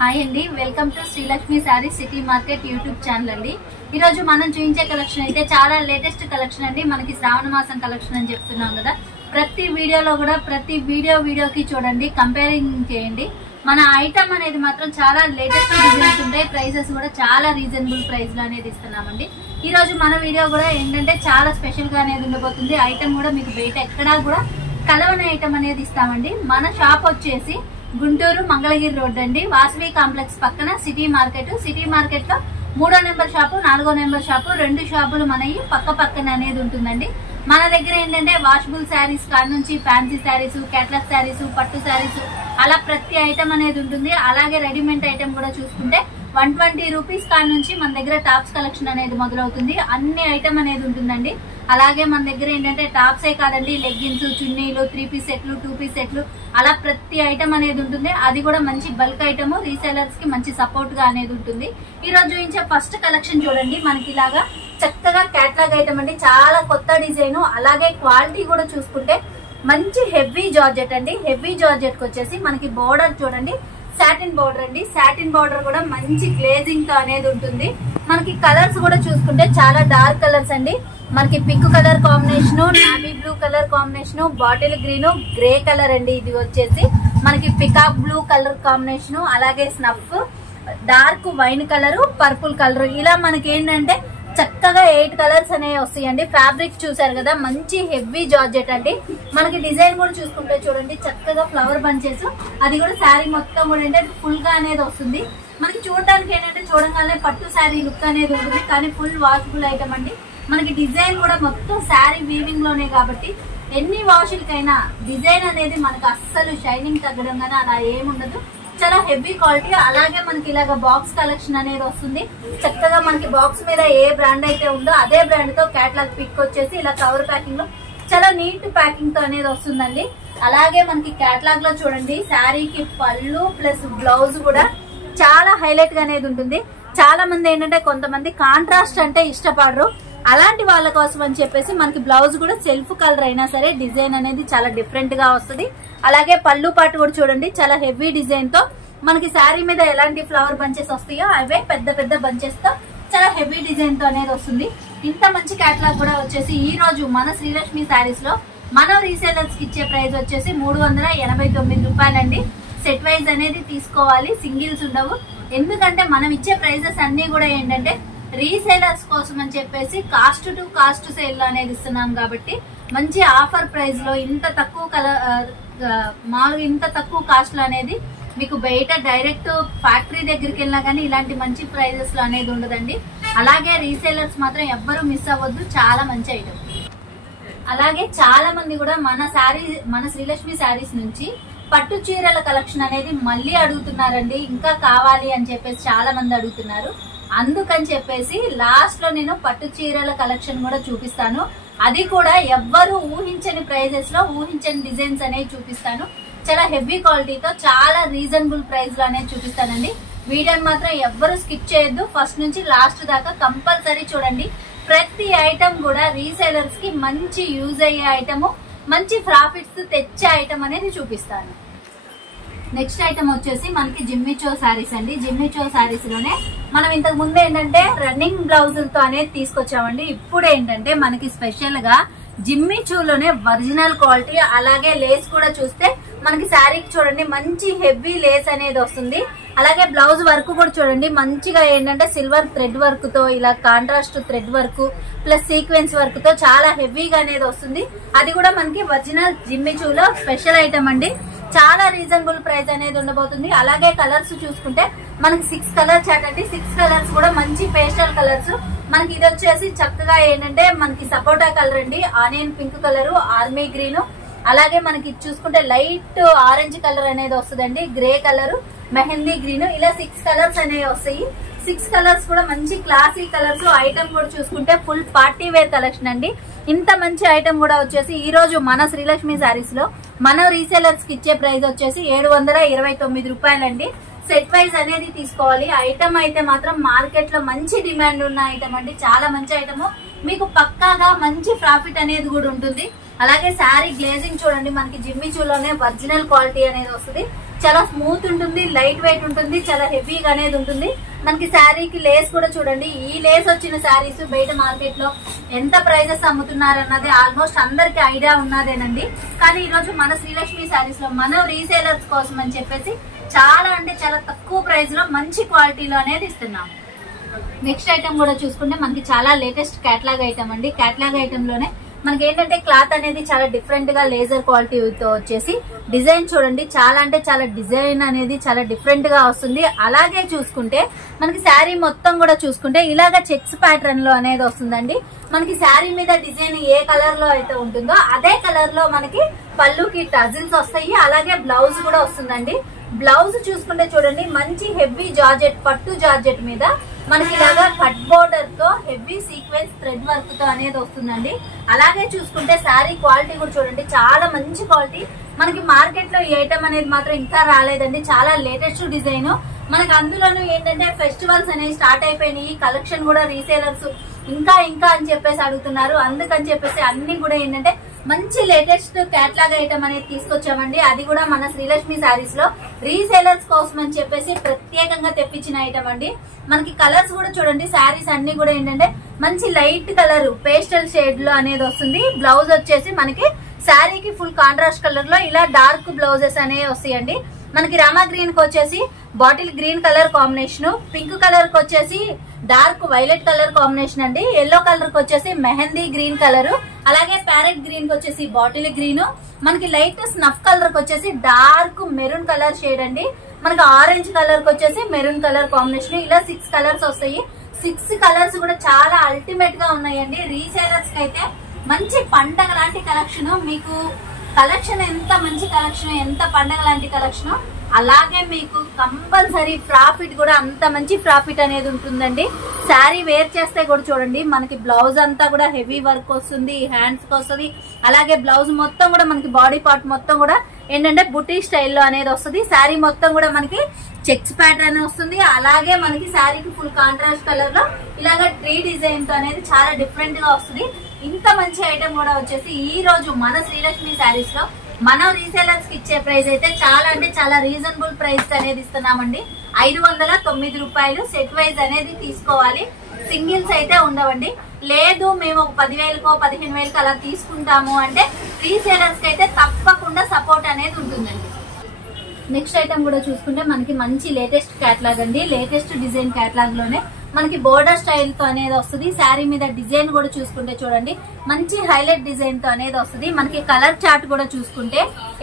Hi అండి, welcome to Srilakshmi sorry city market YouTube channel అండి. ఈ రోజు మనం చూపించే కలెక్షన్ అయితే చాలా లేటెస్ట్ కలెక్షన్ అండి. మనకి శ్రావణ మాసం కలెక్షన్ అని చెప్తున్నాం కదా. ప్రతి వీడియోలో కూడా ప్రతి వీడియోకి చూడండి, కంపేరింగ్ చేయండి. మన ఐటమ్ అనేది మాత్రం చాలా లేటెస్ట్ డిజైన్స్ ఉంటాయి. ప్రైసెస్ కూడా చాలా రీజనబుల్ ప్రైస్ లో అనేది ఇస్తున్నామండి. ఈ రోజు మన వీడియో కూడా ఏంటంటే చాలా స్పెషల్ గా అనేది ఉండబోతుంది. ఐటమ్ కూడా మీకు బయట ఎక్కడా కూడా కలవని ఐటమ్ అనేది ఇస్తామండి. మన షాప్ వచ్చేసి గుంటూరు మంగళగిరి రోడ్ అండి, వాసవి కాంప్లెక్స్ పక్కన సిటీ మార్కెట్ లో 3వ నెంబర్ షాపు 4వ నెంబర్ షాపు 2 షాపులు మనవి పక్కన అనేది ఉంటుందండి. మన దగ్గర ఏంటంటే వాషబుల్ శారీస్ కాడ నుంచి ఫ్యాన్సీ శారీస్, కేటలాగ్ శారీస్, పట్టు శారీస్ అలా ప్రతి ఐటమ్ అనేది ఉంటుంది. అలాగే రెడీమేడ్ ఐటమ్ కూడా చూసుకుంటే 120 రూపీస్ కాడ నుంచి మన దగ్గర టాప్స్ కలెక్షన్ అనేది మొదలవుతుంది. అన్ని ఐటమ్ అనేది ఉంటుందండి. అలాగే మన దగ్గర ఏంటంటే టాప్సే కాదండి, లెగ్గిన్స్, చున్నీలు, 3 పీస్ సెట్లు, 2 పీస్ సెట్లు అలా ప్రతి ఐటమ్ అనేది ఉంటుంది. అది కూడా మంచి బల్క్ ఐటమ్, రీసేలర్స్ కి మంచి సపోర్ట్ గా అనేది ఉంటుంది. ఈ రోజు చూపించే ఫస్ట్ కలెక్షన్ చూడండి. మనకి ఇలాగా చక్కగా కేటలాగ్ ఐటమ్ అండి, చాలా కొత్త డిజైన్. అలాగే క్వాలిటీ కూడా చూసుకుంటే మంచి హెవీ జార్జెట్ అండి. హెవీ జార్జెట్ కి వచ్చేసి మనకి బోర్డర్ చూడండి, సాటిన్ బోర్డర్ అండి. సాటిన్ బోర్డర్ కూడా మంచి గ్లేజింగ్ తో అనేది ఉంటుంది. మనకి కలర్స్ కూడా చూసుకుంటే చాలా డార్క్ కలర్స్ అండి. మనకి pink colour combination, navy blue colour combination, bottle green, grey colour అండి. ఇది వచ్చేసి మనకి పికాక్ బ్లూ కలర్ కాంబినేషన్, అలాగే snuff, dark wine colour, purple colour, ఇలా మనకి ఏంటంటే చక్కగా 8 కలర్స్ అనేవి వస్తాయండి. ఫ్యాబ్రిక్ చూసారు కదా, మంచి హెవీ జార్జెట్ అండి. మనకి డిజైన్ కూడా చూసుకుంటే చూడండి, చక్కగా ఫ్లవర్ బంచెస్, అది కూడా శారీ మొత్తం కూడా ఏంటంటే ఫుల్ గా అనేది వస్తుంది. మనకి చూడడానికి ఏంటంటే చూడగానే పట్టు శారీ లుక్ అనేది ఉంటుంది, కానీ ఫుల్ వాషబుల్ ఐటమ్ అండి. మనకి డిజైన్ కూడా మొత్తం శారీ వీవింగ్ లోనే కాబట్టి ఎన్ని వాషులకైనా డిజైన్ అనేది మనకు అస్సలు షైనింగ్ తగ్గడం కానీ అలా ఏముండదు. చాలా హెవీ క్వాలిటీ. అలాగే మనకి ఇలాగ బాక్స్ కలెక్షన్ అనేది వస్తుంది. చక్కగా మనకి బాక్స్ మీద ఏ బ్రాండ్ అయితే ఉందో అదే బ్రాండ్ తో కేటలాగ్ పిక్ వచ్చేసి ఇలా కవర్ ప్యాకింగ్ లో చాలా నీట్ ప్యాకింగ్ తో అనేది వస్తుందండి. అలాగే మనకి కేటలాగ్ లో చూడండి, శారీకి పళ్ళు ప్లస్ బ్లౌజ్ కూడా చాలా హైలైట్ గా అనేది ఉంటుంది. చాలా మంది ఏంటంటే కొంతమంది కాంట్రాస్ట్ అంటే ఇష్టపడరు. అలాంటి వాళ్ళ కోసం అని చెప్పేసి మనకి బ్లౌజ్ కూడా సెల్ఫ్ కలర్ అయినా సరే డిజైన్ అనేది చాలా డిఫరెంట్ గా వస్తుంది. అలాగే పళ్ళు పాటు కూడా చూడండి, చాలా హెవీ డిజైన్ తో మనకి శారీ మీద ఎలాంటి ఫ్లవర్ బంచెస్ వస్తాయో అవే పెద్ద బంచెస్ తో చాలా హెవీ డిజైన్ తో అనేది వస్తుంది. ఇంత మంచి కేటలాగ్ కూడా వచ్చేసి ఈ రోజు మన శ్రీలక్ష్మి శారీస్ లో మన రీసేలర్స్ కి ఇచ్చే ప్రైస్ వచ్చేసి 389 రూపాయలండి. సెట్ వైజ్ అనేది తీసుకోవాలి, సింగిల్స్ ఉండవు. ఎందుకంటే మనం ఇచ్చే ప్రైజెస్ అన్ని కూడా ఏంటంటే రీసేలర్స్ కోసం అని చెప్పేసి కాస్ట్ టు కాస్ట్ సేల్ అనేది ఇస్తున్నాం కాబట్టి మంచి ఆఫర్ ప్రైస్ లో ఇంత తక్కువ కాస్ట్ లో అనేది మీకు బయట డైరెక్ట్ ఫ్యాక్టరీ దగ్గరికి వెళ్ళినా కానీ ఇలాంటి మంచి ప్రైజెస్ లో అనేది ఉండదండి. అలాగే రీసేలర్స్ మాత్రం ఎవ్వరూ మిస్ అవ్వద్దు, చాలా మంచి ఐటమ్. అలాగే చాలా మంది కూడా మన శ్రీలక్ష్మి శారీస్ నుంచి పట్టు చీరల కలెక్షన్ అనేది మళ్ళీ అడుగుతున్నారండి. ఇంకా కావాలి అని చెప్పేసి చాలా మంది అడుగుతున్నారు. అందుకని చెప్పేసి లాస్ట్ లో నేను పట్టు చీరల కలెక్షన్ కూడా చూపిస్తాను. అది కూడా ఎవ్వరు ఊహించని ప్రైజెస్ లో ఊహించని డిజైన్స్ అనేవి చూపిస్తాను. చాలా హెవీ క్వాలిటీతో చాలా రీజనబుల్ ప్రైస్ లో అనేది చూపిస్తానండి. వీడియోని మాత్రం ఎవ్వరు స్కిప్ చేయొద్దు, ఫస్ట్ నుంచి లాస్ట్ దాకా కంపల్సరీ చూడండి. ప్రతి ఐటమ్ కూడా రీసేలర్స్ కి మంచి యూజ్ అయ్యే ఐటమ్, మంచి ప్రాఫిట్స్ తెచ్చే ఐటమ్ అనేది చూపిస్తాను. నెక్స్ట్ ఐటమ్ వచ్చేసి మనకి జిమ్మిచో శారీస్ అండి. జిమ్మిచో శారీస్ లోనే మనం ఇంతకు ముందు ఏంటంటే రన్నింగ్ బ్లౌజులతో అనేది తీసుకొచ్చామండి. ఇప్పుడు ఏంటంటే మనకి స్పెషల్ గా జిమ్మిచోలోనే ఒరిజినల్ క్వాలిటీ, అలాగే లేస్ కూడా చూస్తే మనకి శారీకి చూడండి మంచి హెవీ లేస్ అనేది వస్తుంది. అలాగే బ్లౌజ్ వర్క్ కూడా చూడండి మంచిగా ఏంటంటే సిల్వర్ థ్రెడ్ వర్క్ తో ఇలా contrast thread work plus sequence work తో చాలా హెవీగా అనేది వస్తుంది. అది కూడా మనకి ఒరిజినల్ జిమ్మిచోలో స్పెషల్ ఐటమ్ అండి. చాలా రీజనబుల్ ప్రైస్ అనేది ఉండబోతుంది. అలాగే కలర్స్ చూసుకుంటే మనకి 6 కలర్ చాట్ అండి. 6 కలర్స్ కూడా మంచి పేస్టల్ కలర్స్. మనకి ఇది వచ్చేసి చక్కగా ఏంటంటే మనకి సపోటా కలర్ అండి, onion pink colour, army green, అలాగే మనకి చూసుకుంటే లైట్ ఆరెంజ్ కలర్ అనేది వస్తుందండి, గ్రే కలర్, మెహందీ గ్రీన్, ఇలా 6 కలర్స్ అనేవి వస్తాయి. 6 కలర్స్ కూడా మంచి క్లాసీ కలర్స్. ఐటమ్ కూడా చూసుకుంటే ఫుల్ పార్టీ వేర్ కలెక్షన్ అండి. ఇంత మంచి ఐటమ్ కూడా వచ్చేసి ఈ రోజు మన శ్రీలక్ష్మి శారీస్ లో మన రీసేలర్స్ కి ఇచ్చే ప్రైస్ వచ్చేసి 729 రూపాయలండి. సెట్ వైజ్ అనేది తీసుకోవాలి. ఐటమ్ అయితే మాత్రం మార్కెట్ లో మంచి డిమాండ్ ఉన్న ఐటమ్ అండి, చాలా మంచి ఐటమ్. మీకు పక్కాగా మంచి ప్రాఫిట్ అనేది కూడా ఉంటుంది. అలాగే శారీ గ్లేజింగ్ చూడండి, మనకి జిమ్మిచూలోనే ఒరిజినల్ క్వాలిటీ అనేది వస్తుంది. చాలా స్మూత్ ఉంటుంది, లైట్ వెయిట్ ఉంటుంది, చాలా హెవీగా అనేది ఉంటుంది. మనకి శారీకి లేస్ కూడా చూడండి, ఈ లేస్ వచ్చిన శారీస్ బయట మార్కెట్ లో ఎంత ప్రైజెస్ అమ్ముతున్నారు అన్నది ఆల్మోస్ట్ అందరికి ఐడియా ఉన్నదేనండి. కానీ ఈ రోజు మన శ్రీలక్ష్మి శారీస్ లో మనం రీసేలర్స్ కోసం అని చెప్పేసి చాలా అంటే చాలా తక్కువ ప్రైస్ లో మంచి క్వాలిటీలో అనేది ఇస్తున్నాం. నెక్స్ట్ ఐటమ్ కూడా చూసుకుంటే మనకి చాలా లేటెస్ట్ క్యాటలాగ్ ఐటమ్ అండి. క్యాటలాగ్ ఐటమ్ లోనే మనకి ఏంటంటే క్లాత్ అనేది చాలా డిఫరెంట్ గా లేజర్ క్వాలిటీతో వచ్చేసి డిజైన్ చూడండి, చాలా అంటే చాలా డిజైన్ అనేది చాలా డిఫరెంట్ గా వస్తుంది. అలాగే చూసుకుంటే మనకి శారీ మొత్తం కూడా చూసుకుంటే ఇలాగా చెక్స్ ప్యాటర్న్ లో అనేది వస్తుందండి. మనకి శారీ మీద డిజైన్ ఏ కలర్ లో అయితే ఉంటుందో అదే కలర్ లో మనకి పళ్ళుకి టజిల్స్ వస్తాయి. అలాగే బ్లౌజ్ కూడా వస్తుందండి. బ్లౌజ్ చూసుకుంటే చూడండి, మంచి హెవీ జార్జెట్, పట్టు జార్జెట్ మీద మనకి ఇలాగా కట్ బోర్డర్ తో హెవీ సీక్వెన్స్ థ్రెడ్ వర్క్ తో అనేది వస్తుందండి. అలాగే చూసుకుంటే శారీ క్వాలిటీ కూడా చూడండి, చాలా మంచి క్వాలిటీ. మనకి మార్కెట్ లో ఈ ఐటమ్ అనేది మాత్రం ఇంకా రాలేదండి, చాలా లేటెస్ట్ డిజైన్. మనకి అందులోనూ ఏంటంటే ఫెస్టివల్స్ అనేవి స్టార్ట్ అయిపోయినాయి, కలెక్షన్ కూడా రీసేలర్స్ ఇంకా ఇంకా అని చెప్పేసి అడుగుతున్నారు. అందుకని చెప్పేసి అన్ని కూడా ఏంటంటే మంచి లేటెస్ట్ క్యాటలాగ్ ఐటమ్ అనేది తీసుకొచ్చామండి. అది కూడా మన శ్రీలక్ష్మి శారీస్ లో రీసేలర్స్ కోసం అని చెప్పేసి ప్రత్యేకంగా తెప్పించిన ఐటమ్ అండి. మనకి కలర్స్ కూడా చూడండి, శారీస్ అన్ని కూడా ఏంటంటే మంచి లైట్ కలర్ పేస్టల్ షేడ్ లో అనేది వస్తుంది. బ్లౌజ్ వచ్చేసి మనకి శారీకి ఫుల్ కాంట్రాస్ట్ కలర్ లో ఇలా డార్క్ బ్లౌజెస్ అనేవి వస్తాయండి. మనకి రామా గ్రీన్ కి వచ్చేసి bottle green colour combination, pink colour కి వచ్చేసి డార్క్ వైలెట్ కలర్ కాంబినేషన్ అండి, ఎల్లో కలర్ కి వచ్చేసి మెహందీ గ్రీన్ కలర్, అలాగే ప్యారెట్ గ్రీన్ కి వచ్చేసి బాటిల్ గ్రీన్, మనకి లైట్ స్నఫ్ కలర్ కి వచ్చేసి డార్క్ మెరూన్ కలర్ షేడ్ అండి, మనకి ఆరెంజ్ కలర్ కి వచ్చేసి మెరూన్ కలర్ కాంబినేషన్. ఇలా 6 కలర్స్ వస్తాయి. 6 కలర్స్ కూడా చాలా అల్టిమేట్ గా ఉన్నాయండి. రీసేలర్స్ కి అయితే మంచి పండగ లాంటి కలెక్షన్. మీకు కలెక్షన్ ఎంత మంచి కలెక్షన్, ఎంత పండగ లాంటి కలెక్షన్, అలాగే మీకు కంపల్సరీ ప్రాఫిట్ కూడా అంత మంచి ప్రాఫిట్ అనేది ఉంటుందండి. శారీ వేర్ చేస్తే కూడా చూడండి, మనకి బ్లౌజ్ అంతా కూడా హెవీ వర్క్ వస్తుంది, హ్యాండ్స్ కి వస్తుంది. అలాగే బ్లౌజ్ మొత్తం కూడా మనకి బాడీ పార్ట్ మొత్తం కూడా ఏంటంటే బుటీ స్టైల్లో అనేది వస్తుంది. శారీ మొత్తం కూడా మనకి చెక్స్ ప్యాటర్న్ వస్తుంది. అలాగే మనకి శారీకి ఫుల్ కాంట్రాస్ట్ కలర్ లో ఇలాగా ట్రీ డిజైన్ తో అనేది చాలా డిఫరెంట్ గా వస్తుంది. ఇంత మంచి ఐటమ్ కూడా వచ్చేసి ఈ రోజు మన శ్రీలక్ష్మి శారీస్ లో మనం రీసేలర్స్ కి ఇచ్చే ప్రైస్ అయితే చాలా అంటే చాలా రీజనబుల్ ప్రైస్ అనేది ఇస్తున్నామండి. 509 రూపాయలు సెట్ వైజ్ అనేది తీసుకోవాలి, సింగిల్స్ అయితే ఉండవండి. లేదు మేము ఒక 10,000కో 15,000కో అలా తీసుకుంటాము అంటే రీసేలర్స్ కి అయితే తప్పకుండా సపోర్ట్ అనేది ఉంటుందండి. నెక్స్ట్ ఐటమ్ కూడా చూసుకుంటే మనకి మంచి లేటెస్ట్ క్యాటలాగ్ అండి. లేటెస్ట్ డిజైన్ క్యాటలాగ్ లోనే మనకి బోర్డర్ స్టైల్ తో అనేది వస్తుంది. శారీ మీద డిజైన్ కూడా చూసుకుంటే చూడండి, మంచి హైలైట్ డిజైన్ తో అనేది వస్తుంది. మనకి కలర్ చార్ట్ కూడా చూసుకుంటే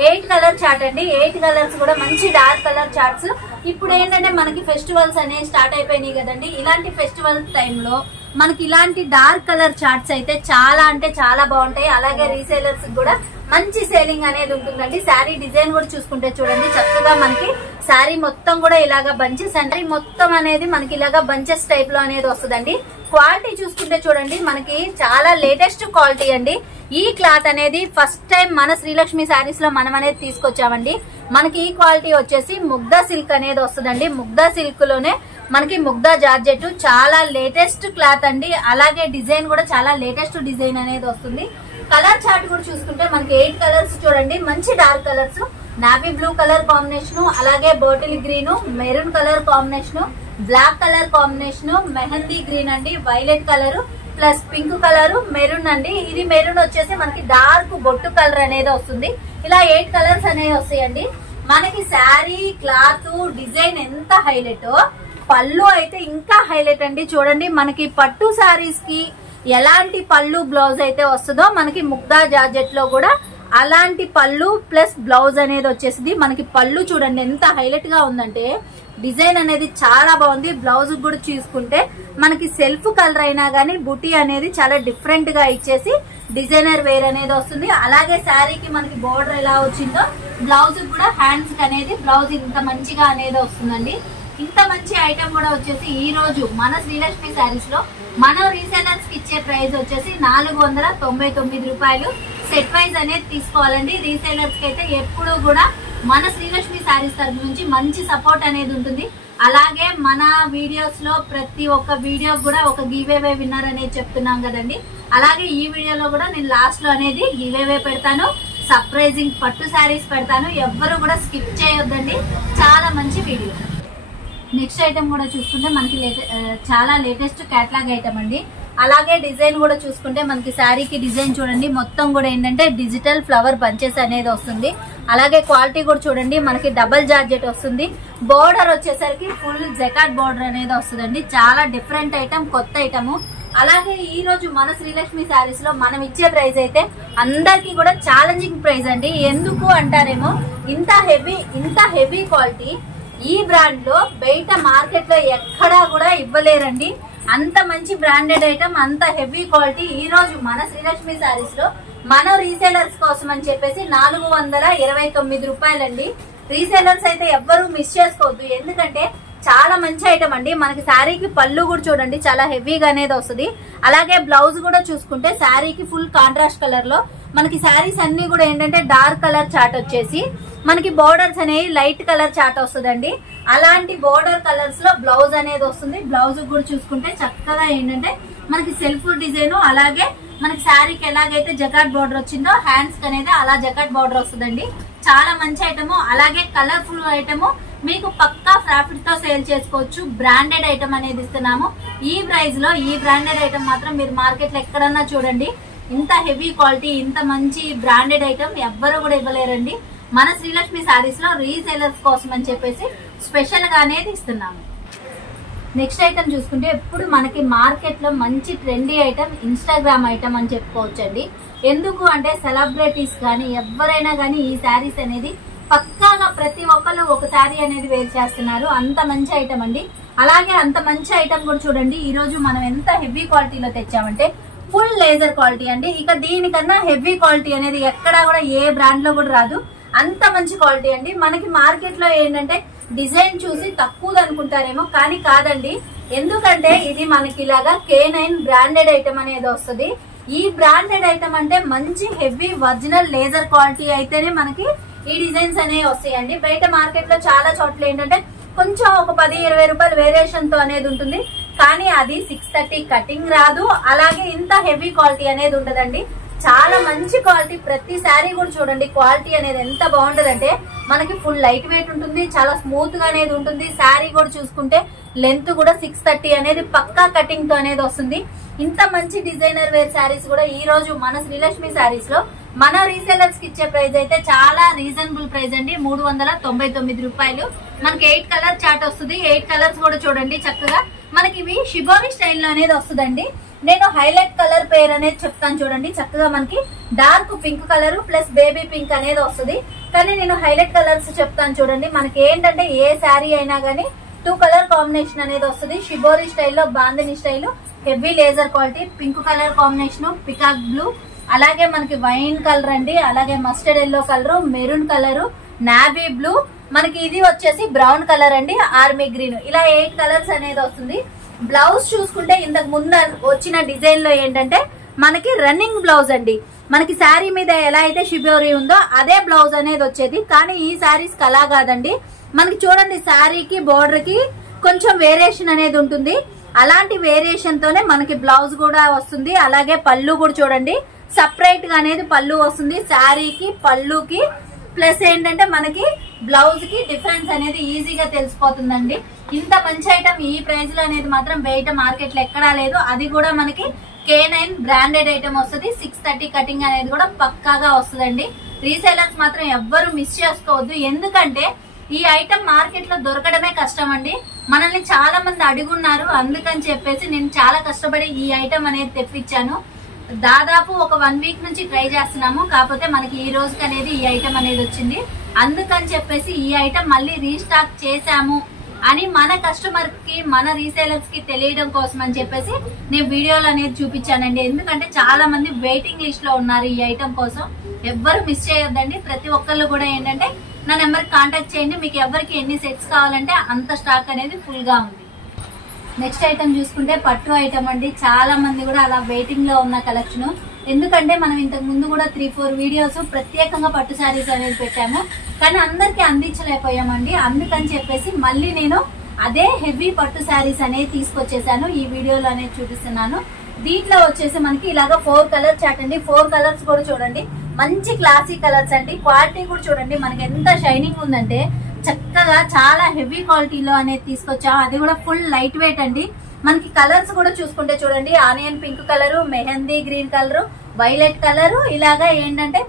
8 కలర్ చార్ట్ అండి. 8 కలర్స్ కూడా మంచి డార్క్ కలర్ చార్ట్స్. ఇప్పుడు ఏంటంటే మనకి ఫెస్టివల్స్ అనేవి స్టార్ట్ అయిపోయినాయి కదండి. ఇలాంటి ఫెస్టివల్ టైంలో మనకి ఇలాంటి డార్క్ కలర్ చార్ట్స్ అయితే చాలా అంటే చాలా బాగుంటాయి. అలాగే రీసేలర్స్ కూడా మంచి సేలింగ్ అనేది ఉంటుందండి. శారీ డిజైన్ కూడా చూసుకుంటే చూడండి, చక్కగా మనకి శారీ మొత్తం కూడా ఇలాగా బంచెస్ అంటే మొత్తం అనేది మనకి ఇలాగా బంచెస్ టైప్ లో అనేది వస్తుందండి. క్వాలిటీ చూసుకుంటే చూడండి, మనకి చాలా లేటెస్ట్ క్వాలిటీ అండి. ఈ క్లాత్ అనేది ఫస్ట్ టైం మన శ్రీలక్ష్మి శారీస్ లో మనం అనేది తీసుకొచ్చామండి. మనకి ఈ క్వాలిటీ వచ్చేసి ముగ్ధా సిల్క్ అనేది వస్తుందండి. ముగ్ధా సిల్క్ లోనే మనకి ముగ్ధా జార్జెట్ చాలా లేటెస్ట్ క్లాత్ అండి. అలాగే డిజైన్ కూడా చాలా లేటెస్ట్ డిజైన్ అనేది వస్తుంది. కలర్ చార్ట్ కూడా చూసుకుంటే మనకి 8 కలర్స్ చూడండి, మంచి dark colours, navy blue colour combination, అలాగే bottle green, maroon colour combination, black colour combination, mehndi green అండి, violet colour plus pink colour, maroon అండి. ఇది మెరూన్ వచ్చేసి మనకి డార్క్ బొట్టు కలర్ అనేది వస్తుంది. ఇలా 8 కలర్స్ అనేవి వస్తాయండి. మనకి శారీ క్లాత్ డిజైన్ ఎంత హైలైట్, పళ్ళు అయితే ఇంకా హైలైట్ అండి. చూడండి, మనకి పట్టు శారీస్ కి ఎలాంటి పళ్ళు బ్లౌజ్ అయితే వస్తుందో మనకి ముగ్ధా జార్జెట్ లో కూడా అలాంటి పళ్ళు ప్లస్ బ్లౌజ్ అనేది వచ్చేసింది. మనకి పళ్ళు చూడండి ఎంత హైలైట్ గా ఉందంటే, డిజైన్ అనేది చాలా బాగుంది. బ్లౌజ్ కూడా చూసుకుంటే మనకి సెల్ఫ్ కలర్ అయినా గానీ బుటీ అనేది చాలా డిఫరెంట్ గా ఇచ్చేసి డిజైనర్ వేర్ అనేది వస్తుంది. అలాగే శారీకి మనకి బోర్డర్ ఎలా వచ్చిందో బ్లౌజ్ కూడా హ్యాండ్స్ కి అనేది బ్లౌజ్ ఇంత మంచిగా అనేది వస్తుందండి. ఇంత మంచి ఐటమ్ కూడా వచ్చేసి ఈ రోజు మన శ్రీలక్ష్మి శారీస్ లో మనం రీసేలర్స్ కి ఇచ్చే ప్రైస్ వచ్చేసి 499 రూపాయలు. సెట్ వైజ్ అనేది తీసుకోవాలండి. రీసేలర్స్ కి అయితే ఎప్పుడు కూడా మన శ్రీలక్ష్మి శారీస్ తరఫు నుంచి మంచి సపోర్ట్ అనేది ఉంటుంది. అలాగే మన వీడియోస్ లో ప్రతి ఒక్క వీడియో కూడా ఒక గివ్ అవే విన్నర్ అనేది చెప్తున్నాం కదండి. అలాగే ఈ వీడియోలో కూడా నేను లాస్ట్ లో అనేది గివ్ అవే పెడతాను. సర్ప్రైజింగ్ పట్టు శారీస్ పెడతాను, ఎవ్వరు కూడా స్కిప్ చేయొద్దండి, చాలా మంచి వీడియో. నెక్స్ట్ ఐటమ్ కూడా చూసుకుంటే మనకి చాలా లేటెస్ట్ కేటలాగ్ ఐటమ్ అండి. అలాగే డిజైన్ కూడా చూసుకుంటే మనకి శారీకి డిజైన్ చూడండి, మొత్తం కూడా ఏంటంటే డిజిటల్ ఫ్లవర్ బంచెస్ అనేది వస్తుంది. అలాగే క్వాలిటీ కూడా చూడండి, మనకి డబల్ జార్జెట్ వస్తుంది. బోర్డర్ వచ్చేసరికి ఫుల్ జకాట్ బోర్డర్ అనేది వస్తుందండి. చాలా డిఫరెంట్ ఐటమ్, కొత్త ఐటమ్. అలాగే ఈ రోజు మన శ్రీలక్ష్మి శారీస్ లో మనం ఇచ్చే ప్రైస్ అయితే అందరికి కూడా ఛాలెంజింగ్ ప్రైస్ అండి. ఎందుకు అంటారేమో, ఇంత హెవీ క్వాలిటీ ఈ బ్రాండ్ లో బయట మార్కెట్ లో ఎక్కడా కూడా ఇవ్వలేరండి. అంత మంచి బ్రాండెడ్ ఐటమ్, అంత హెవీ క్వాలిటీ ఈ రోజు మన శ్రీలక్ష్మి శారీస్ లో మన రీసేలర్స్ కోసం అని చెప్పేసి 429 రూపాయలండి. రీసేలర్స్ అయితే ఎవ్వరూ మిస్ చేసుకోవద్దు, ఎందుకంటే చాలా మంచి ఐటమ్ అండి. మనకి శారీకి పళ్ళు కూడా చూడండి చాలా హెవీగా అనేది వస్తుంది. అలాగే బ్లౌజ్ కూడా చూసుకుంటే శారీకి ఫుల్ కాంట్రాస్ట్ కలర్ లో మనకి శారీస్ అన్ని కూడా ఏంటంటే డార్క్ కలర్ చాట్ వచ్చేసి మనకి బోర్డర్స్ అనేవి లైట్ కలర్ చాట్ వస్తుందండి. అలాంటి బోర్డర్ కలర్స్ లో బ్లౌజ్ అనేది వస్తుంది. బ్లౌజ్ కూడా చూసుకుంటే చక్కగా ఏంటంటే మనకి సెల్ఫ్ డిజైన్, అలాగే మనకి శారీకి ఎలాగైతే జకాట్ బోర్డర్ వచ్చిందో హ్యాండ్స్ అనేది అలా జకాట్ బోర్డర్ వస్తుందండి. చాలా మంచి ఐటమ్, అలాగే కలర్ఫుల్ ఐటమ్, మీకు పక్కా ప్రాఫిట్ తో సేల్ చేసుకోవచ్చు. బ్రాండెడ్ ఐటమ్ అనేది ఇస్తున్నాము. ఈ ప్రైస్ లో ఈ బ్రాండెడ్ ఐటమ్ మాత్రం మీరు మార్కెట్ లో ఎక్కడన్నా చూడండి, ఇంత హెవీ క్వాలిటీ ఇంత మంచి బ్రాండెడ్ ఐటమ్ ఎవ్వరు కూడా ఇవ్వలేరండి. మన శ్రీలక్ష్మి శారీస్ లో రీసేలర్స్ కోసం అని చెప్పేసి స్పెషల్ గా అనేది ఇస్తున్నాము. నెక్స్ట్ ఐటమ్ చూసుకుంటే ఇప్పుడు మనకి మార్కెట్ లో మంచి ట్రెండీ ఐటమ్, ఇన్స్టాగ్రామ్ ఐటమ్ అని చెప్పుకోవచ్చండి. ఎందుకు అంటే సెలబ్రిటీస్ కానీ ఎవరైనా కానీ ఈ శారీస్ అనేది పక్కాగా ప్రతి ఒక్కరు ఒక శారీ అనేది వేర్ చేస్తున్నారు. అంత మంచి ఐటమ్ అండి. అలాగే అంత మంచి ఐటమ్ కూడా చూడండి, ఈ రోజు మనం ఎంత హెవీ క్వాలిటీలో తెచ్చామంటే ఫుల్ లేజర్ క్వాలిటీ అండి. ఇక దీనికన్నా హెవీ క్వాలిటీ అనేది ఎక్కడా కూడా ఏ బ్రాండ్ లో కూడా రాదు. అంత మంచి క్వాలిటీ అండి. మనకి మార్కెట్ లో ఏంటంటే డిజైన్ చూసి తక్కువ అనుకుంటారేమో, కానీ కాదండి. ఎందుకంటే ఇది మనకి ఇలాగా K9 బ్రాండెడ్ ఐటమ్ అనేది వస్తుంది. ఈ బ్రాండెడ్ ఐటమ్ అంటే మంచి హెవీ ఒరిజినల్ లేజర్ క్వాలిటీ అయితేనే మనకి ఈ డిజైన్స్ అనేవి వస్తాయండి. బయట మార్కెట్ లో చాలా చోట్ల ఏంటంటే కొంచెం ఒక 10-20 రూపాయలు వేరియేషన్ తో అనేది ఉంటుంది, కానీ అది 630 కటింగ్ రాదు. అలాగే ఇంత హెవీ క్వాలిటీ అనేది ఉండదండి. చాలా మంచి క్వాలిటీ. ప్రతి శారీ కూడా చూడండి క్వాలిటీ అనేది ఎంత బాగుంటదంటే మనకి ఫుల్ లైట్ వెయిట్ ఉంటుంది, చాలా స్మూత్ గా అనేది ఉంటుంది. శారీ కూడా చూసుకుంటే లెంత్ కూడా 630 అనేది పక్కా కటింగ్ తో అనేది వస్తుంది. ఇంత మంచి డిజైనర్ వేర్ శారీస్ కూడా ఈ రోజు మన శ్రీలక్ష్మి శారీస్ లో మన రీసేలర్స్ కి ఇచ్చే ప్రైస్ అయితే చాలా రీజనబుల్ ప్రైస్ అండి. 399 రూపాయలు. మనకి 8 కలర్ చార్ట్ వస్తుంది. 8 కలర్స్ కూడా చూడండి చక్కగా మనకి ఇవి షిబోరి స్టైల్లో అనేది వస్తుందండి. నేను హైలైట్ కలర్ పేర్ అనేది చెప్తాను చూడండి. చక్కగా మనకి dark pink colour plus baby pink అనేది వస్తుంది, కానీ నేను హైలైట్ కలర్స్ చెప్తాను చూడండి. మనకి ఏంటంటే ఏ శారీ అయినా గానీ 2 కలర్ కాంబినేషన్ అనేది వస్తుంది. షిబోరి స్టైల్లో bandhani style heavy laser quality, pink colour combination, peacock blue, అలాగే మనకి వైన్ కలర్ అండి, అలాగే mustard yellow colour, maroon colour, navy blue, మనకి ఇది వచ్చేసి బ్రౌన్ కలర్ అండి, ఆర్మీ గ్రీన్, ఇలా 8 కలర్స్ అనేది వస్తుంది. బ్లౌజ్ చూసుకుంటే ఇంతకు ముందు వచ్చిన డిజైన్ లో ఏంటంటే మనకి రన్నింగ్ బ్లౌజ్ అండి. మనకి శారీ మీద ఎలా అయితే షిబోరి ఉందో అదే బ్లౌజ్ అనేది వచ్చేది, కానీ ఈ శారీస్ అలా కాదండి. మనకి చూడండి శారీకి బోర్డర్ కి కొంచెం వేరియేషన్ అనేది ఉంటుంది. అలాంటి వేరియేషన్ తోనే మనకి బ్లౌజ్ కూడా వస్తుంది. అలాగే పళ్ళు కూడా చూడండి సపరేట్ గా అనేది పళ్ళు వస్తుంది. శారీకి పళ్ళుకి ప్లస్ ఏంటంటే మనకి బ్లౌజ్ కి డిఫరెన్స్ అనేది ఈజీగా తెలిసిపోతుందండి. ఇంత మంచి ఐటమ్ ఈ ప్రైస్ లో అనేది మాత్రం బయట మార్కెట్ లో ఎక్కడా లేదు. అది కూడా మనకి K9 బ్రాండెడ్ ఐటమ్ వస్తుంది. 630 కటింగ్ అనేది కూడా పక్కాగా వస్తుందండి. రీసేలర్స్ మాత్రం ఎవ్వరు మిస్ చేసుకోవద్దు, ఎందుకంటే ఈ ఐటమ్ మార్కెట్ లో దొరకడమే కష్టం అండి. మనల్ని చాలా మంది అడుగున్నారు, అందుకని చెప్పేసి నేను చాలా కష్టపడి ఈ ఐటమ్ అనేది తెప్పించాను. దాదాపు ఒక 1 వీక్ నుంచి ట్రై చేస్తున్నాము, కాకపోతే మనకి ఈ రోజుకి అనేది ఈ ఐటమ్ అనేది వచ్చింది. అందుకని చెప్పేసి ఈ ఐటమ్ మళ్ళీ రీస్టాక్ చేశాము అని మన కస్టమర్ కి మన రీసేలర్స్ కి తెలియడం కోసం అని చెప్పేసి నేను వీడియోలు అనేది చూపించానండి. ఎందుకంటే చాలా మంది వెయిటింగ్ లిస్ట్ లో ఉన్నారు ఈ ఐటమ్ కోసం. ఎవ్వరు మిస్ చేయొద్దండి. ప్రతి ఒక్కళ్ళు కూడా ఏంటంటే నా నెంబర్ కాంటాక్ట్ చేయండి. మీకు ఎవరికి ఎన్ని సెట్స్ కావాలంటే అంత స్టాక్ అనేది ఫుల్ గా ఉంది. నెక్స్ట్ ఐటమ్ చూసుకుంటే పట్టు ఐటమ్ అండి. చాలా మంది కూడా అలా వెయిటింగ్ లో ఉన్న కలెక్షన్. ఎందుకంటే మనం ఇంతకు ముందు కూడా 3-4 వీడియోస్ ప్రత్యేకంగా పట్టు శారీస్ అనేది పెట్టాము, కానీ అందరికి అందించలేకపోయామండి. అందుకని చెప్పేసి మళ్ళీ నేను అదే హెవీ పట్టు శారీస్ అనేది తీసుకొచ్చేసాను. ఈ వీడియోలో అనేది చూపిస్తున్నాను. దీంట్లో వచ్చేసి మనకి ఇలాగా 4 కలర్ చాట్ అండి. 4 కలర్స్ కూడా చూడండి మంచి క్లాసీ కలర్స్ అండి. క్వాలిటీ కూడా చూడండి మనకి ఎంత షైనింగ్ ఉందంటే చక్కగా చాలా హెవీ క్వాలిటీలో అనేది తీసుకొచ్చాం. అది కూడా ఫుల్ లైట్ వెయిట్ అండి. మనకి కలర్స్ కూడా చూసుకుంటే చూడండి, onion pink colour, mehndi green colour, violet colour, ఇలాగా ఏంటంటే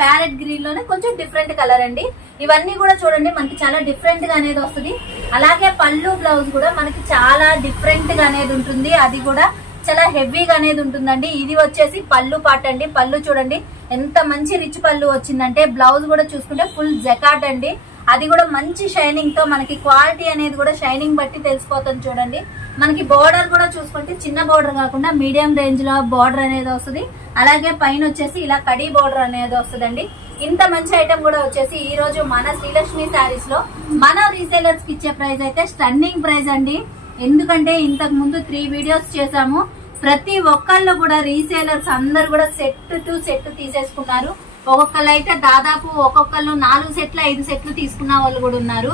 ప్యారెట్ గ్రీన్ లోనే కొంచెం డిఫరెంట్ కలర్ అండి. ఇవన్నీ కూడా చూడండి మనకి చాలా డిఫరెంట్ గా అనేది వస్తుంది. అలాగే పళ్ళు బ్లౌజ్ కూడా మనకి చాలా డిఫరెంట్ గా అనేది ఉంటుంది. అది కూడా చాలా హెవీగా అనేది ఉంటుందండి. ఇది వచ్చేసి పళ్ళు పాట అండి. పళ్ళు చూడండి ఎంత మంచి రిచ్ పళ్ళు వచ్చిందంటే, బ్లౌజ్ కూడా చూసుకుంటే ఫుల్ జకాట్ అండి. అది కూడా మంచి షైనింగ్ తో మనకి క్వాలిటీ అనేది కూడా షైనింగ్ బట్టి తెలిసిపోతుంది. చూడండి మనకి బోర్డర్ కూడా చూసుకుంటే చిన్న బోర్డర్ కాకుండా మీడియం రేంజ్ లో బోర్డర్ అనేది వస్తుంది. అలాగే పైన వచ్చేసి ఇలా కడీ బోర్డర్ అనేది వస్తుందండి. ఇంత మంచి ఐటమ్ కూడా వచ్చేసి ఈ రోజు మన శ్రీలక్ష్మి శారీస్ లో మన రీసేలర్స్ కి ఇచ్చే ప్రైస్ అయితే స్టన్నింగ్ ప్రైస్ అండి. ఎందుకంటే ఇంతకు ముందు 3 వీడియోస్ చేసాము. ప్రతి ఒక్కళ్ళు కూడా రీసేలర్స్ అందరు కూడా సెట్ టు సెట్ తీసేసుకున్నారు. ఒక్కొక్కళ్ళు అయితే దాదాపు ఒక్కొక్కళ్ళు 4 సెట్లు 5 సెట్లు తీసుకున్న వాళ్ళు కూడా ఉన్నారు.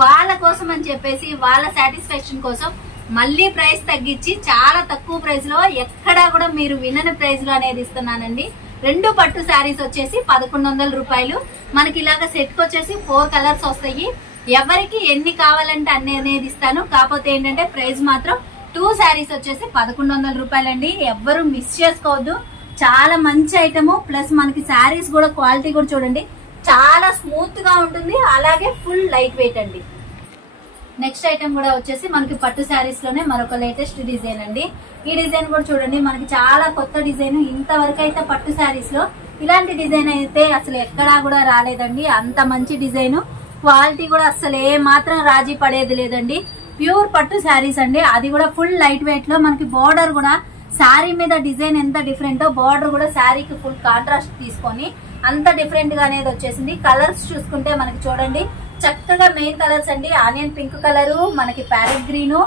వాళ్ళ కోసం అని చెప్పేసి వాళ్ళ సాటిస్ఫాక్షన్ కోసం మళ్ళీ ప్రైస్ తగ్గించి చాలా తక్కువ ప్రైస్ లో, ఎక్కడా కూడా మీరు వినని ప్రైస్ లో అనేది ఇస్తున్నానండి. 2 పట్టు శారీస్ వచ్చేసి 1100 రూపాయలు. మనకి ఇలాగ సెట్ కి వచ్చేసి 4 కలర్స్ వస్తాయి. ఎవరికి ఎన్ని కావాలంటే అన్ని అనేది ఇస్తాను. కాకపోతే ఏంటంటే ప్రైస్ మాత్రం 2 శారీస్ వచ్చేసి 1100 రూపాయలండి. ఎవ్వరు మిస్ చేసుకోవద్దు. చాలా మంచి ఐటమ్. ప్లస్ మనకి శారీస్ కూడా క్వాలిటీ కూడా చూడండి చాలా స్మూత్ గా ఉంటుంది. అలాగే ఫుల్ లైట్ వెయిట్ అండి. నెక్స్ట్ ఐటమ్ కూడా వచ్చేసి మనకి పట్టు శారీస్ లోనే మరొక లేటెస్ట్ డిజైన్ అండి. ఈ డిజైన్ కూడా చూడండి మనకి చాలా కొత్త డిజైన్. ఇంతవరకు అయితే పట్టు శారీస్ లో ఇలాంటి డిజైన్ అయితే అసలు ఎక్కడా కూడా రాలేదండి. అంత మంచి డిజైన్. క్వాలిటీ కూడా అసలు ఏ మాత్రం రాజీ పడేది లేదండి. ప్యూర్ పట్టు శారీస్ అండి. అది కూడా ఫుల్ లైట్ వెయిట్ లో మనకి బోర్డర్ కూడా శారీ మీద డిజైన్ ఎంత డిఫరెంట్, బోర్డర్ కూడా శారీకి ఫుల్ కాంట్రాస్ట్ తీసుకొని అంత డిఫరెంట్ గా అనేది వచ్చేసింది. కలర్స్ చూసుకుంటే మనకి చూడండి చక్కగా మెయిన్ కలర్స్ అండి. ఆనియన్ పింక్ కలరు, మనకి parrot green,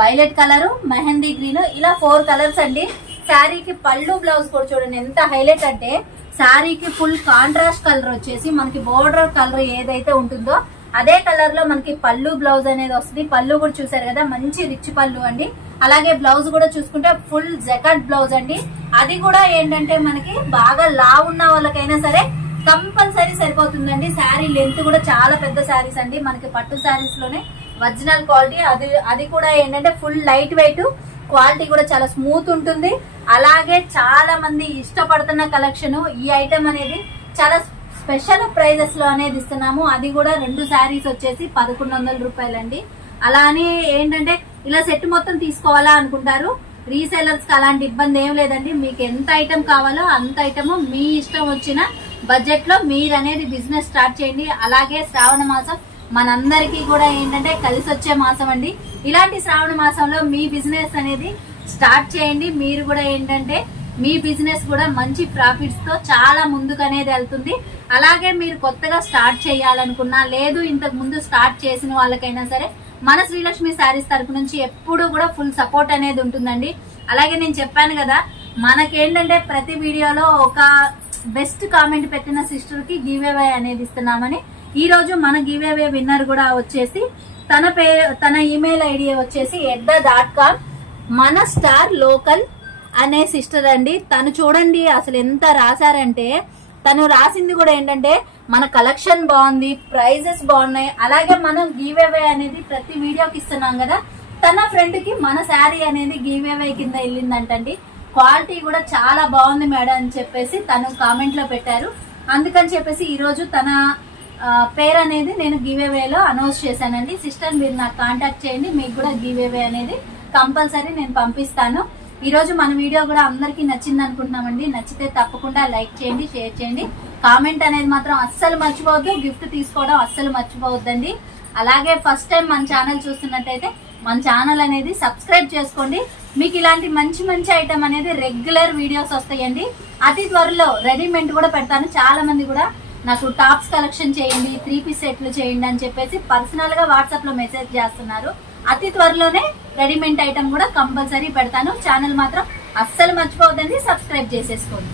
violet colour, mehndi green, ఇలా 4 కలర్స్ అండి. శారీకి పళ్ళు బ్లౌజ్ కూడా చూడండి ఎంత హైలైట్ అంటే, శారీకి ఫుల్ కాంట్రాస్ట్ కలర్ వచ్చేసి మనకి బోర్డర్ కలర్ ఏదైతే ఉంటుందో అదే కలర్ లో మనకి పళ్ళు బ్లౌజ్ అనేది వస్తుంది. పళ్ళు కూడా చూసారు కదా మంచి రిచ్ పళ్ళు అండి. అలాగే బ్లౌజ్ కూడా చూసుకుంటే ఫుల్ జకాట్ బ్లౌజ్ అండి. అది కూడా ఏంటంటే మనకి బాగా లావు ఉన్న వాళ్ళకైనా సరే కంపల్సరీ సరిపోతుందండి. శారీ లెంత్ కూడా చాలా పెద్ద శారీస్ అండి. మనకి పట్టు శారీస్ లోనే ఒరిజినల్ క్వాలిటీ. అది కూడా ఏంటంటే ఫుల్ లైట్ వెయిట్, క్వాలిటీ కూడా చాలా స్మూత్ ఉంటుంది. అలాగే చాలా మంది ఇష్టపడుతున్న కలెక్షన్. ఈ ఐటమ్ అనేది చాలా స్పెషల్ ప్రైజెస్ లో అనేది ఇస్తున్నాము. అది కూడా 2 శారీస్ వచ్చేసి 1100 రూపాయలండి. అలా అని ఏంటంటే ఇలా సెట్ మొత్తం తీసుకోవాలా అనుకుంటారు. రీసెలర్స్ కి అలాంటి ఇబ్బంది ఏం లేదండి. మీకు ఎంత ఐటమ్ కావాలో అంత ఐటమ్ మీ ఇష్టం వచ్చిన బడ్జెట్ లో మీరు అనేది బిజినెస్ స్టార్ట్ చేయండి. అలాగే శ్రావణ మాసం మనందరికీ కూడా ఏంటంటే కలిసి వచ్చే మాసం అండి. ఇలాంటి శ్రావణ మాసంలో మీ బిజినెస్ అనేది స్టార్ట్ చేయండి. మీరు కూడా ఏంటంటే మీ బిజినెస్ కూడా మంచి ప్రాఫిట్స్ తో చాలా ముందుకు అనేది వెళ్తుంది. అలాగే మీరు కొత్తగా స్టార్ట్ చేయాలనుకున్నా, లేదు ఇంతకు ముందు స్టార్ట్ చేసిన వాళ్ళకైనా సరే మన శ్రీలక్ష్మి శారీస్ తరపు నుంచి ఎప్పుడు కూడా ఫుల్ సపోర్ట్ అనేది ఉంటుందండి. అలాగే నేను చెప్పాను కదా మనకేంటంటే ప్రతి వీడియోలో ఒక బెస్ట్ కామెంట్ పెట్టిన సిస్టర్ కి గివ్ అవే అనేది ఇస్తున్నామని. ఈ రోజు మన గివ్ అవే విన్నర్ కూడా వచ్చేసి తన ఈమెయిల్ ఐడి వచ్చేసి @.com మన స్టార్ లోకల్ అనే సిస్టర్ అండి. తను చూడండి అసలు ఎంత రాశారంటే, తను రాసింది కూడా ఏంటంటే మన కలెక్షన్ బాగుంది, ప్రైజెస్ బాగున్నాయి, అలాగే మనం గివ్ అవే అనేది ప్రతి వీడియోకి ఇస్తున్నాం కదా, తన ఫ్రెండ్ కి మన శారీ అనేది గివ్ అవే కింద వెళ్ళిందంటండి. క్వాలిటీ కూడా చాలా బాగుంది మేడం అని చెప్పేసి తను కామెంట్ లో పెట్టారు. అందుకని చెప్పేసి ఈ రోజు తన పేరు అనేది నేను గివ్ అవేలో అనౌన్స్ చేశానండి. సిస్టర్ మీరు నాకు కాంటాక్ట్ చేయండి, మీకు కూడా గివ్ అవే అనేది కంపల్సరీ నేను పంపిస్తాను. ఈ రోజు మన వీడియో కూడా అందరికీ నచ్చింది అనుకుంటున్నామండి. నచ్చితే తప్పకుండా లైక్ చేయండి, షేర్ చేయండి, కామెంట్ అనేది మాత్రం అస్సలు మర్చిపోవద్దు. గిఫ్ట్ తీసుకోవడం అస్సలు మర్చిపోవద్దండి. అలాగే ఫస్ట్ టైం మన ఛానల్ చూస్తున్నట్టయితే మన ఛానల్ అనేది సబ్స్క్రైబ్ చేసుకోండి. మీకు ఇలాంటి మంచి మంచి ఐటమ్ అనేది రెగ్యులర్ వీడియోస్ వస్తాయండి. అతి త్వరలో రెడీమేడ్ కూడా పెడతాను. చాలా మంది కూడా నాకు టాప్స్ కలెక్షన్ చేయండి, 3 పీస్ సెట్లు చేయండి అని చెప్పేసి పర్సనల్ గా వాట్సాప్ లో మెసేజ్ చేస్తున్నారు. అతి త్వరలోనే రెడీమేడ్ ఐటమ్ కూడా కంపల్సరీ పెడతాను. ఛానల్ మాత్రం అస్సలు మర్చిపోవద్దండి, సబ్స్క్రైబ్ చేసేసుకోండి.